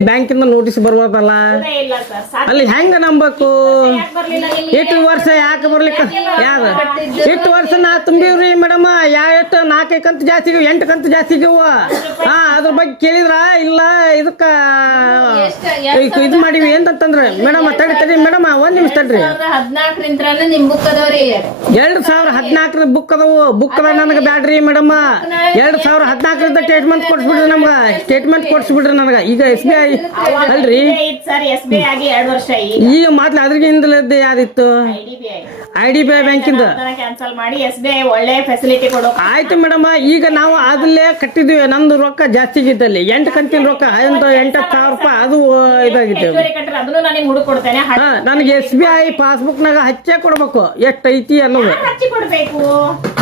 ಬ್ಯಾಂಕಿಂದ ನೋಟಿಸ್ ಬರ್ಬೋದಲ್ಲ? ಅಲ್ಲಿ ಹೆಂಗ ನಂಬಕು? ಎಷ್ಟು ವರ್ಷ ಯಾಕೆ ಬರ್ಲಿಕ್ಕ? ಯಾವ ಎಷ್ಟು ವರ್ಷ ನಾ ತುಂಬಿವ್ರಿ ಮೇಡಮ್. ಯಾವ ಎಷ್ಟು? ನಾಲ್ಕೈ ಕಂತು ಜಾಸ್ತಿ ಎಂಟು ಕಂತು ಜಾಸ್ತಿ ಹಾ ಅದ್ರ ಬಗ್ಗೆ ಕೇಳಿದ್ರ? ಇಲ್ಲ ಇದಕ್ಕ ಇದ್ ಮಾಡಿವಿ. ಅಂತಂದ್ರೆ ಮೇಡಮ್ ತಡಿ ತಡಿ ಮೇಡಮ್ ಒಂದ್ ನಿಮಿಷ ತಡ್ರಿ. ಎರಡು ಸಾವಿರ ಹದಿನಾಲ್ಕರ ಬುಕ್ ಅದಾವು. ಬುಕ್ ಅದ ನನಗೆ ಬ್ಯಾಡ್ರಿ ಮೇಡಮ್. ಎರಡ್ ಸಾವಿರ ಹದಿನಾಲ್ಕರಿಂದ ಸ್ಟೇಟ್ಮೆಂಟ್ ಕೊಡ್ಸ್ಬಿಡ್ರಿ ನಮ್ಗ. ಸ್ಟೇಟ್ಮೆಂಟ್ ಕೊಡ್ಸ್ಬಿಡ್ರಿ ನನಗ. ಈಗ ಎಸ್ ಬಿ ಐ ಅಲ್ರಿ? ಈಗ. ಮೊದ್ಲು ಅದ್ರಿಗಿಂದಲದ್ದು ಯಾವ್ದಿತ್ತು ಐ ಡಿ ಬಿ ಐ ಬ್ಯಾಂಕಿಂದ ಕ್ಯಾನ್ಸಲ್ ಮಾಡಿ ಎಸ್ ಬಿ ಐ ಒಳ್ಳೆ ಫೆಸಿಲಿಟಿ ಕೊಡೋ ಆಯ್ತು ಮೇಡಮ್ ಈಗ ನಾವು ಅದಲ್ಲೇ ಕಟ್ಟಿದ್ವಿ ನಮ್ದು ರೊಕ್ಕ ಜಾಸ್ತಿ ಇದ್ದಲ್ಲಿ ಎಂಟು ಕಂತಿನ ರೊಕ್ಕ ಒಂದು ಎಂಟು ಸಾವಿರ ರೂಪಾಯಿ ಅದು ಇದಾಗಿದೆ ನನಗೆ ಎಸ್ ಬಿ ಐ ಪಾಸ್ಬುಕ್ ನಾಗ ಹಚ್ಚೇ ಕೊಡ್ಬೇಕು. ಎಷ್ಟೈತಿ ಐತಿ ಅನ್ನೋದು. ಹಚ್ಚಿ ಕೊಡ್ಬೇಕು? ಎಸ್-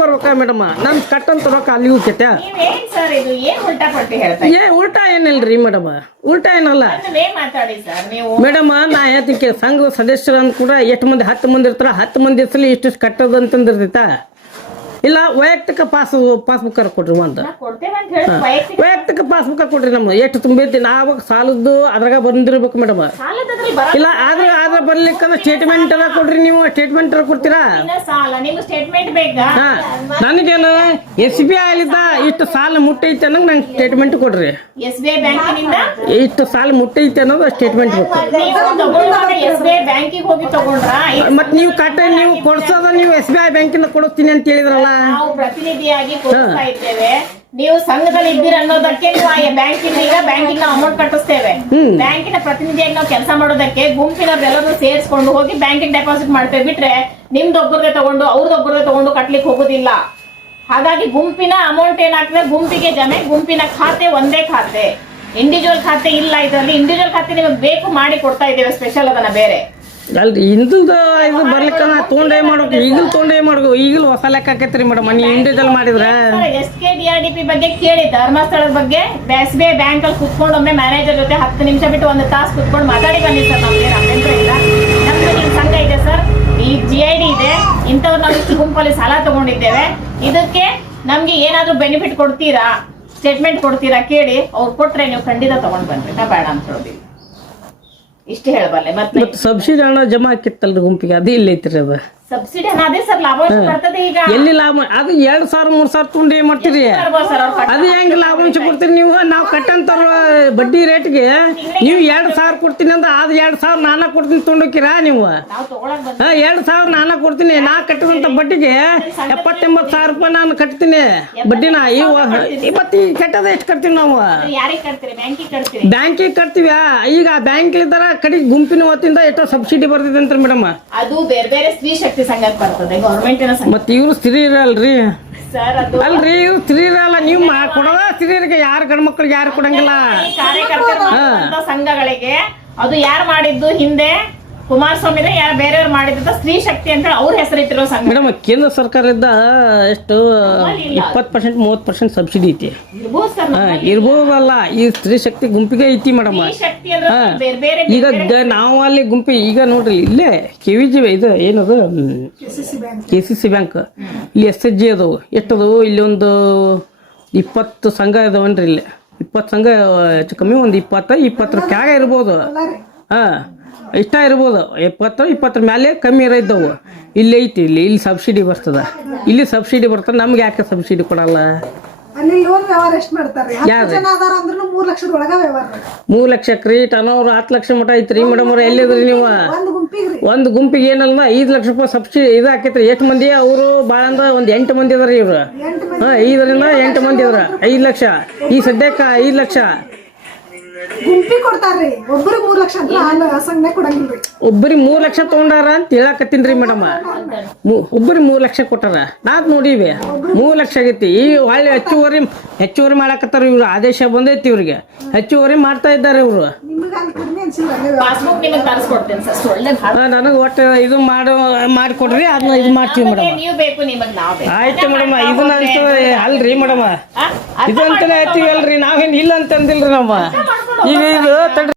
ಮೇಡಮ್ಮ ಮೇಡಮ್? ನನ್ ಕಟ್ಟಂತ ರೊಕ್ಕ ಅಲ್ಲಿ ನೀವೇನ್ ಸರ್ ಇದು? ಏನ್ ಉಲ್ಟಾ ಪಲ್ಟಿ ಹೇಳ್ತಾ ಏ ಉಲ್ಟಾ ಏನಿಲ್ರಿ ಮೇಡಮ್? ಉಲ್ಟಾ ಏನಲ್ಲ? ನೀವೇ ಮಾತಾಡಿ ಸರ್ ನೀವು. ಮೇಡಮ್ ನಾ ಹೇಳ್ತೀನಿ ಸಂಘದ ಸದಸ್ಯರು ಅಂತ ಕೂಡ ಎಷ್ಟು ಮಂದಿ ಹತ್ತು ಮಂದಿ ಇರ್ತಾರ ಹತ್ತು ಮಂದಿ ಇರ್ಸಲಿ ಇಷ್ಟು ಕಟ್ಟೋದು ಅಂತಂದಿರ್ತೈತಾ? ಇಲ್ಲ ವೈಯಕ್ತಿಕ ಪಾಸ್ ಪಾಸ್ಬುಕ್ ಕೊಡ್ರಿ ಒಂದು. ವೈಯಕ್ತಿಕ ಪಾಸ್ಬುಕ್ ಕೊಡ್ರಿ ನಮ್ಮ ಎಷ್ಟು ತುಂಬೈತಿ ನಾವಾಗ ಸಾಲದ್ದು ಅದ್ರಾಗ ಬಂದಿರ್ಬೇಕು ಮೇಡಮ್ ಇಲ್ಲ ಆದ್ರ ಆದ್ರ ಬರ್ಲಿಕ್ಕಂದ್ರೆ ಸ್ಟೇಟ್ಮೆಂಟ್ ಎಲ್ಲ ಕೊಡ್ರಿ ನೀವು. ಸ್ಟೇಟ್ಮೆಂಟ್ ಕೊಡ್ತೀರಾ? ನನಗೇನು ಎಸ್ ಬಿ ಐ ಅಲ್ಲಿದ್ದ ಇಷ್ಟು ಸಾಲ ಮುಟ್ಟೈತೆ ಅನ್ನೋದು ನಂಗೆ ಸ್ಟೇಟ್ಮೆಂಟ್ ಕೊಡ್ರಿ. ಇಷ್ಟು ಸಾಲ ಮುಟ್ಟೈತೆ ಅನ್ನೋದು ಸ್ಟೇಟ್ಮೆಂಟ್ ಬೇಕು. ನೀವು ತಗೊಳ್ಳುವಾಗ ಎಸ್ ಬ್ಯಾಂಕಿಗೆ ಹೋಗಿ ತಗೊಂಡ್ರ? ಮತ್ ನೀವು ಕಟ್ಟ ನೀವು ಕೊಡ್ಸೋದ ನೀವು ಎಸ್ ಬಿ ಐ ಬ್ಯಾಂಕಿಂದ ಕೊಡಿಸ್ತೀನಿ ಅಂತ ಹೇಳಿದ್ರಲ್ಲ ನಾವು ಪ್ರತಿನಿಧಿಯಾಗಿ ಕೊಡ್ತಾ ಇದ್ದೇವೆ. ನೀವು ಸಂಘದಲ್ಲಿ ಇದ್ದೀರ ಅನ್ನೋದಕ್ಕೆ ನೀವು ಬ್ಯಾಂಕಿನ ಈಗ ಬ್ಯಾಂಕಿನ ಅಮೌಂಟ್ ಕಟ್ಟಿಸ್ತೇವೆ. ಬ್ಯಾಂಕಿನ ಪ್ರತಿನಿಧಿಯಾಗಿ ನಾವು ಕೆಲಸ ಮಾಡೋದಕ್ಕೆ ಗುಂಪಿನವ್ರೆಲ್ಲರೂ ಸೇರಿಸ್ಕೊಂಡು ಹೋಗಿ ಬ್ಯಾಂಕಿಗೆ ಡೆಪಾಸಿಟ್ ಮಾಡ್ತೇವೆ. ಬಿಟ್ರೆ ನಿಮ್ದೊಬ್ಬರಿಗೆ ತಗೊಂಡು ಅವ್ರದೊಬ್ಬರಿಗೆ ತಗೊಂಡು ಕಟ್ಲಿಕ್ಕೆ ಹೋಗುದಿಲ್ಲ. ಹಾಗಾಗಿ ಗುಂಪಿನ ಅಮೌಂಟ್ ಏನಾಗ್ತದೆ? ಗುಂಪಿಗೆ ಜಮೆ ಗುಂಪಿನ ಖಾತೆ ಒಂದೇ ಖಾತೆ. ಇಂಡಿವಿಜುವಲ್ ಖಾತೆ ಇಲ್ಲ ಇದರಲ್ಲಿ. ಇಂಡಿವಿಜುವಲ್ ಖಾತೆ ನಿಮಗೆ ಬೇಕು ಮಾಡಿ ಕೊಡ್ತಾ ಇದ್ದೇವೆ. ಸ್ಪೆಷಲ್ ಅದನ್ನ ಬೇರೆ. ಅಲ್ರಿ, ಹಿಂದೂದು ಇದು ಬರ್ಲಿಕ್ಕ ನಾ ತೊಗೊಂಡೇ ಮಾಡ್ಬೇಕು, ಈಗಲೂ ತೊಗೊಂಡೇ ಮಾಡ್ಬೇಕು, ಈಗಲೂ ಹೊಸ ಲೆಕ್ಕ ಆಕೈತ್ರಿ ಮೇಡಮ್ ನೀವು ಇಂಡಿವಿಜುವಲ್ ಮಾಡಿದ್ರೆ. S K D R D P ಬಗ್ಗೆ ಕೇಳಿ, ಧರ್ಮಸ್ಥಳದ ಬಗ್ಗೆ ಎಸ್ ಬಿ ಐ ಬ್ಯಾಂಕ್ ಅಲ್ಲಿ ಕುತ್ಕೊಂಡು ಒಮ್ಮೆ ಮ್ಯಾನೇಜರ್ ಜೊತೆ ಹತ್ತು ನಿಮಿಷ ಬಿಟ್ಟು ಒಂದು ತಾಸು ಕುತ್ಕೊಂಡು ಮಾತಾಡಿ ಬನ್ನಿ ಸರ್, ನಮ್ಗೆ ಅಭ್ಯಂತರ ಇಲ್ಲ. ನಮ್ದು ಸಂಘ ಇದೆ ಸರ್, ಈ ಜಿ ಐ ಡಿ ಇದೆ, ಇಂಥವ್ರು ನಾವು ಇಷ್ಟು ಗುಂಪಲ್ಲಿ ಸಾಲ ತಗೊಂಡಿದ್ದೇವೆ. ಇದಕ್ಕೆ ನಮ್ಗೆ ಏನಾದ್ರೂ ಬೆನಿಫಿಟ್ ಕೊಡ್ತೀರಾ? ಸ್ಟೇಟ್ಮೆಂಟ್ ಕೊಡ್ತೀರಾ ಕೇಳಿ, ಅವ್ರು ಕೊಟ್ರೆ ನೀವು ಖಂಡಿತ ತಗೊಂಡ್ ಬಂದ್ಬಿಟ್ಟ ಬೇಡ ಅಂತ ಹೇಳೋದಿಲ್ಲ. ಇಷ್ಟು ಹೇಳಬಲ್ಲೆ ಮತ್ತೆ ಸಬ್ಸಿಡಿ ಹಣ ಜಮಾ ಆಕಿತ್ತಲ್ರಿ ಗುಂಪಿಗೆ? ಅದು ಇಲ್ಲ ಐತ್ರಿ ಅದು. ಸಬ್ಸಿಡಿ ಹಣ ಅದೇ ಸರ್ ಲಾಭಾಂಶ ಬರ್ತದೆ ಈಗ. ಎಲ್ಲಿ ಲಾಭ? ಅದು ಎರಡು ಸಾವಿರ ಮೂರು ಸಾವಿರ ತೊಗೊಂಡು ಏನ್ ಮಾಡ್ತೀರಿ? ಅದು ಹೆಂಗ್ ಲಾಭಾಂಶ ಕೊಡ್ತೀರಿ ನೀವು? ನಾವು ಕಟ್ಟಂತ ಬಡ್ಡಿ ರೇಟ್ಗೆ ನೀವು ಎರಡ್ ಸಾವಿರ ಕೊಡ್ತೀನಿ ಅಂದ್ರೆ ಅದು ಎರಡು ಸಾವಿರ ನಾನ ಕೊಡ್ತೀನಿ ತುಂಡಕ್ಕಿರಾ ನೀವು? ಎರಡು ಸಾವಿರ ನಾನ ಕೊಡ್ತೀನಿ. ನಾ ಕಟ್ಟಿದಂತ ಬಡ್ಡಿಗೆ ಎಪ್ಪತ್ತೆಂಬತ್ತು ಸಾವಿರ ರೂಪಾಯಿ ನಾನು ಕಟ್ತೀನಿ ಬಡ್ಡಿನ. ಈ ಇವತ್ತು ಈ ಕೆಟ್ಟದ ಎಷ್ಟು ಕಟ್ತೀವಿ ನಾವು? ಬ್ಯಾಂಕಿಗೆ ಕಟ್ತೀವಿ ಈಗ ಬ್ಯಾಂಕ್ ಇದ್ದಾರ ಕಡೆಗೆ ಗುಂಪಿನ ಹೊತ್ತಿಂದ ಎಷ್ಟೋ ಸಬ್ಸಿಡಿ ಬರ್ತಿದೆ ಅಂತ ಮೇಡಮ್? ಅದು ಬೇರೆ ಬೇರೆ ಸ್ತ್ರೀ ಶಕ್ತಿ ಸಂಘಕ್ಕೆ ಬರ್ತದೆ ಗೌರ್ಮೆಂಟಿನ ಸಂಘ ಮತ್ತೆ ಇವ್ರು ಸ್ತ್ರೀ ಇರಲ್ರಿ. ಸರ್ ಅದು ಅಲ್ರಿ ಇವ್ರು ಸ್ತ್ರೀ ಇರಲ್ಲ. ನೀವು ಮಾ- ಕೊಡೋದ ಸ್ತ್ರೀಯರಿಗೆ ಯಾರು ಗಂಡ ಮಕ್ಳಿಗೆ ಯಾರು ಕೊಡಂಗಿಲ್ಲ. ಈ ಕಾರ್ಯಕರ್ತರು ಮಾಡುವಂತ ಸಂಘಗಳಿಗೆ ಅದು ಯಾರು ಮಾಡಿದ್ದು ಹಿಂದೆ? ಕುಮಾರಸ್ವಾಮಿ ಯಾರು ಬೇರೆಯವ್ರು ಮಾಡಿದಂತ ಸ್ತ್ರೀ ಶಕ್ತಿ ಅಂತ ಅವ್ರ ಹೆಸರಿಟ್ಟಿರೋ ಸಂಘ. ಮೇಡಮ್ ಕೇಂದ್ರ ಸರ್ಕಾರದಿಂದ ಎಷ್ಟು ಇಪ್ಪತ್ತು ಪರ್ಸೆಂಟ್ ಮೂವತ್ತು ಪರ್ಸೆಂಟ್ ಸಬ್ಸಿಡಿ ಐತಿ. ಇರ್ಬೋದು ಸರ್ ಹಾ ಇರ್ಬೋದಲ್ಲ ಈ ಸ್ತ್ರೀ ಶಕ್ತಿ ಗುಂಪಿಗೆ ಐತಿ ಮೇಡಮ್. ಸ್ತ್ರೀ ಶಕ್ತಿ ಅಂದ್ರೆ ಹಾ. ಬೇರೆ ಬೇರೆ ಈಗ ದ- ನಾವು ಅಲ್ಲಿ ಗುಂಪಿ ಈಗ ನೋಡ್ರಿ ಇಲ್ಲೇ ಕೆ ವಿ ಜಿ ಇದು ಏನದು ಕೆ ಸಿ ಸಿ ಬ್ಯಾಂಕ್ ಇಲ್ಲಿ ಎಸ್ ಎಚ್ ಜಿ ಅದಾವು. ಎಷ್ಟು ಅದಾವು ಇಲ್ಲಿ ಒಂದು ಇಪ್ಪತ್ತು ಸಂಘ ಇದಾವನ್ರಿ ಇಲ್ಲಿ? ಇಪ್ಪತ್ತು ಸಂಘ ಹೆಚ್ಚು ಕಮ್ಮಿ ಒಂದು ಇಪ್ಪತ್ತ ಇಪ್ಪತ್ತರ ಕೆಳಗ ಇರ್ಬೋದು. ಹಾ. ಇಷ್ಟ ಇರ್ಬೋದು. ಇಪ್ಪತ್ತು ಇಪ್ಪತ್ತರ ಮೇಲೆ ಕಮ್ಮಿ ಇದ್ದವು. ಇಲ್ಲಿ ಐತಿ ಇಲ್ಲಿ ಇಲ್ಲಿ ಸಬ್ಸಿಡಿ ಬರ್ತದ. ಇಲ್ಲಿ ಸಬ್ಸಿಡಿ ಬರ್ತದೆ ನಮ್ಗೆ ಯಾಕೆ ಸಬ್ಸಿಡಿ ಕೊಡಲ್ಲ? ಮೂರ್ ಲಕ್ಷ ಕ್ರೀಟ್ ಅನ್ನೋರು ಹತ್ತು ಲಕ್ಷ ಮಟ ಐತ್ರಿ ಮೇಡಮ್ ಅವ್ರ ಎಲ್ಲಿದ್ರಿ ನೀವು? ಒಂದ್ ಗುಂಪಿಗೆ ಏನಲ್ಲ ಐದು ಲಕ್ಷ ರೂಪಾಯಿ ಸಬ್ಸಿಡಿ ಇದು ಹಾಕೈತ್ರಿ. ಎಷ್ಟು ಮಂದಿ ಅವರು? ಭಾಳ ಅಂದ್ರೆ ಒಂದು ಎಂಟು ಮಂದಿ ಅದಾರ ಇವ್ರು. ಹಾಂ ಐದರಿಂದ ಎಂಟು ಮಂದಿ ಅದ್ರ. ಐದು ಲಕ್ಷ. ಈ ಸದ್ಯಕ್ಕೆ ಐದು ಲಕ್ಷ. ಗುಂಪಿ ಕೊಡ್ತಾರ್ರಿ. ಒಬ್ಬರಿಗೆ ಮೂರ್ ಲಕ್ಷ ಅಂತ ಹಾಲು ಸಂಘನೆ ಕೊಡಂಗಿಲ್ರಿ ಒಬ್ಬರಿಗೆ ಮೂರು ಲಕ್ಷ ತಗೊಂಡಾರ ಅಂತ ಹೇಳಕತ್ತೀನಿ ಮೇಡಮ್. ಒಬ್ಬರಿಗೆ ಮೂರ್ ಲಕ್ಷ ಕೊಟ್ಟಾರ. ನಾತ್ ನೋಡಿವಿ. ಮೂರ್ ಲಕ್ಷ ಆಗೈತಿ. ಈ ಹೊಳ್ಳಿ ಹೆಚ್ಚುವರಿ ಹೆಚ್ಚುವರಿ ಮಾಡಕತ್ತಾರ ಇವ್ರು. ಆದೇಶ ಬಂದೈತಿ ಇವ್ರಿಗೆ. ಹೆಚ್ಚುವರಿ ಮಾಡ್ತಾ ಇದ್ದಾರೆ ಇವರು. ನಿಮಗೆ ಅಲ್ಲಿ ಅನ್ಸಿಲ್ಲ ಅಲ್ಲೇ ನಿಮಗೆ ತರಿಸ್ಕೊಡ್ತೇನೆ ಸರ್. ಒಳ್ಳೆ ನನಗೆ ಒಟ್ಟು ಇದು ಮಾಡು ಮಾಡಿಕೊಡ್ರಿ. ಅದನ್ನ ಇದು ಮಾಡ್ತೀವಿ ಮೇಡಮ್. ಆಯ್ತು ಮೇಡಮ್. ಇದನ್ನ ಅಂತ ಅಲ್ರಿ ಮೇಡಮ್. ಹಾ? ಇದು ಅಂತಾನೆ ಹೇಳ್ತೀವಿ ಅಲ್ರಿ. ನಾವೇನ್ ಇಲ್ಲ ಅಂತಂದಿಲ್ರಿ ನಮ್ಮ ಈಗ ಇದು ತಡ್ರಿ